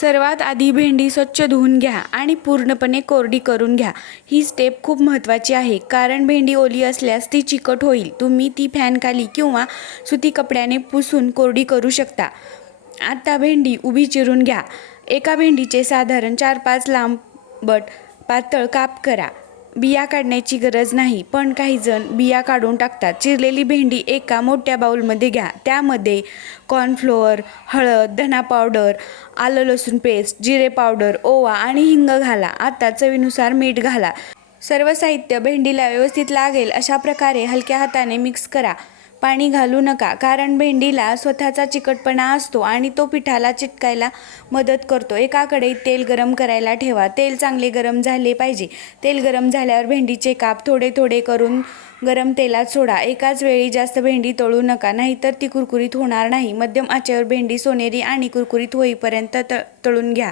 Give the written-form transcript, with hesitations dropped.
सर्वात आधी भेंडी स्वच्छ धुवून घ्या आणि पूर्णपणे कोरडी करून घ्या. ही स्टेप खूप महत्त्वाची आहे कारण भेंडी ओली असल्यास ती चिकट होईल. तुम्ही ती फॅनखाली किंवा सुती कपड्याने पुसून कोरडी करू शकता. आता भेंडी उभी चिरून घ्या. एका भेंडीचे साधारण 4-5 लांबट पातळ काप करा. बिया काढण्याची गरज नाही, पण काही जण बिया काढून टाकतात. चिरलेली भेंडी एका मोठ्या बाउलमध्ये घ्या. त्यामध्ये कॉर्नफ्लोअर, हळद, धना पावडर, आलं लसूण पेस्ट, जिरे पावडर, ओवा आणि हिंग घाला. आता चवीनुसार मीठ घाला. सर्व साहित्य भेंडीला व्यवस्थित लागेल अशा प्रकारे हलक्या हाताने मिक्स करा. पाणी घालू नका कारण भेंडीला स्वतःचा चिकटपणा असतो आणि तो पिठाला चिटकायला मदत करतो. एका कढईत तेल गरम करायला ठेवा. तेल चांगले गरम झाले पाहिजे. तेल गरम झाल्यावर भेंडीचे काप थोडे थोडे करून गरम तेलात सोडा. एकाच वेळी जास्त भेंडी तळू नका, नाहीतर ती कुरकुरीत होणार नाही. मध्यम आचेवर भेंडी सोनेरी आणि कुरकुरीत होईपर्यंत तळून घ्या.